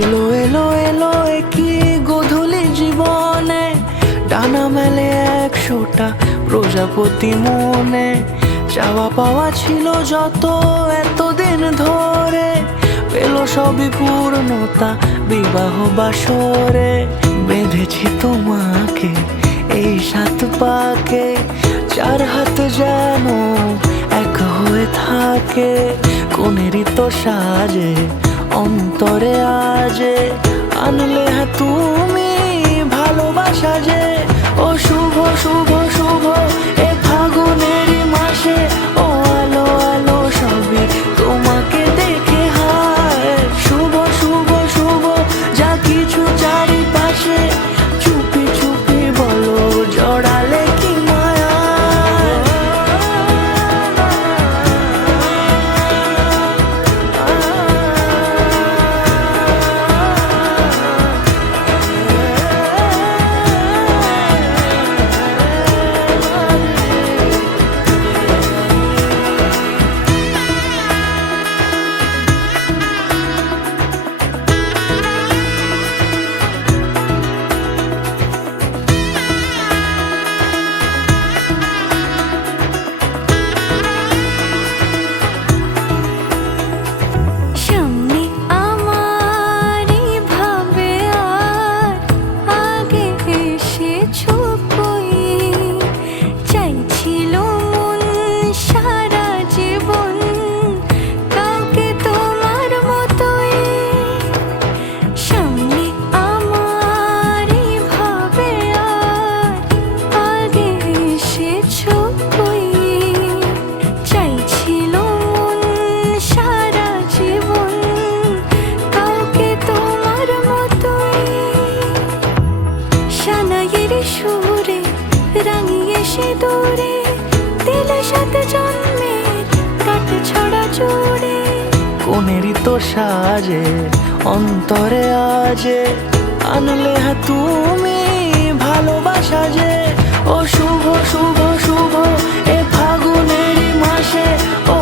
এলো এলো এলো কি গোধূলি জীবনে, ডানা মেলে 100টা প্রজাপতি মনে। চাওয়া পাওয়া ছিল যত এতদিন ধরে, পেল সবই পূর্ণতা বিবাহ বাসরে। বেঁধেছি তোমাকে এই 7 পাকে, 4 হাত যেন এক হয়ে থাকে। কোনেরই তো সাজে অন্তরে আজে, আনলে তুমি ভালোবাসা যে। ও শুভ শুভ শুভ এ ফাগুনেরই মাসে, ও আলো আলো সবই তোমাকে দেখে হায়। শুভ শুভ শুভ যা কিছু চারিপাশে, চুপি চুপি বলো জড়ালে কি মায়া। সুরে রাঙিয়ে সে দূরে, দিলে 7 জন্মের কাট ছড়া জোড়ে। কোনেরই তো সাজে অন্তরে আজে, আনলে তুমি ভালোবাসা যে। ও শুভ শুভ শুভ এ ফাগুনেরই মাসে, ও